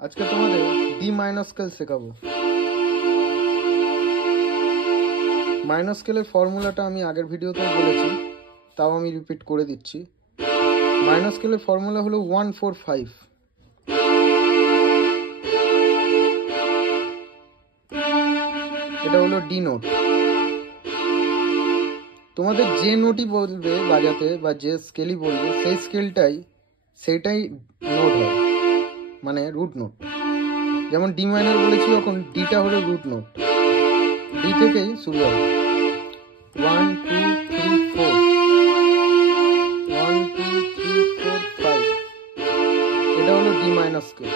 আজকে তোমাদের D minor scale শেখাবো। মাইনর স্কেলের ফর্মুলাটা আমি আগের ভিডিওতেও বলেছি, তাও আমি রিপিট করে দিচ্ছি। মাইনর স্কেলের ফর্মুলা হলো 145। এটা হলো ডি নোট। তোমাদের যে নোটই বলবে বাজাতে বা যে স্কেলই বলবে সেই সেইটাই নোট হয়, মানে রুট নোট। যেমন ডি মাইনর বলেছি, যখন ডিটা হলো রুট নোট, ডি থেকেই শুরু হবে। 1 2 3 4, 1 2 3 4 5, এটা হলো ডি মাইনর স্কেল।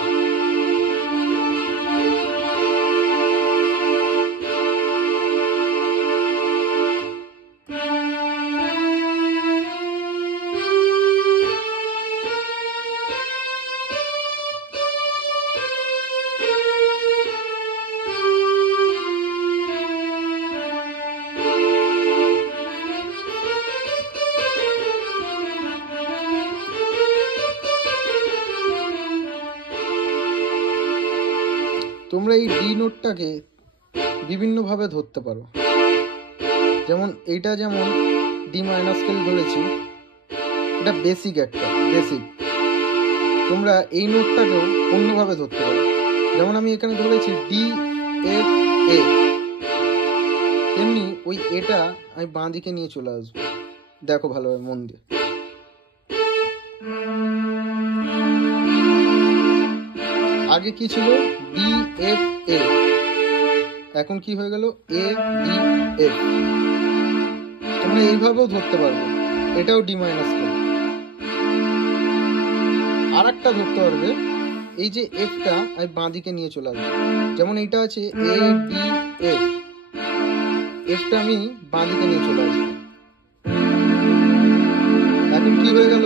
তোমরা এই ডি নোটটাকে বিভিন্নভাবে ধরতে পারো। যেমন এইটা, যেমন ডি মাইনর স্কেল ধরেছি, এটা বেসিক। তোমরা এই নোটটাকেও অন্যভাবে ধরতে পারো। যেমন আমি এখানে ধরেছি ডি এফ এ, তেমনি ওই এটা আমি বাঁ দিকে নিয়ে চলে আসবো। দেখো ভালোভাবে মন দিয়ে। আগে কি ছিল? ডি এফ এ, এখন কি হয়ে গেল? A D F. তোমরা এইভাবেও ধরতে পারবে, এটাও ডি মাইনর স্কেল। আর একটা ধরতে পারবে, এই যে এফটা আমি বাঁ দিকে নিয়ে চলে আসবো। যেমন এইটা আছে এ ডি এফ, এফটা আমি বাঁ দিকে নিয়ে চলে আসবো। এখন কি হয়ে গেল?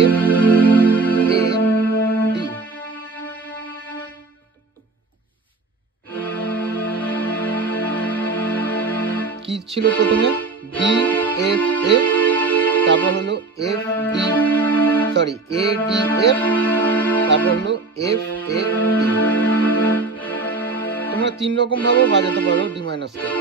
F A D. কি ছিল প্রথমে? ডি এফ এ, তারপর হলো F D, sorry A D F, তারপর হলো এফ এ ডি। তোমরা 3 রকম ভাবেও বাজাতে পারো ডি মাইনর স্কেল।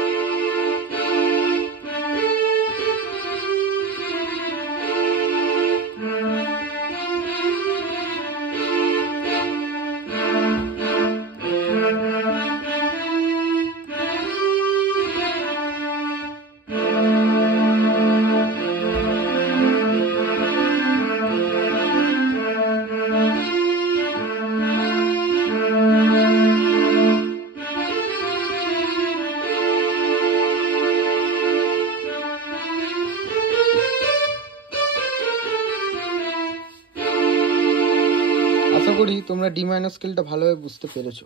আশা করি তোমরা ডি মাইনর স্কেলটা ভালোভাবে বুঝতে পেরেছো।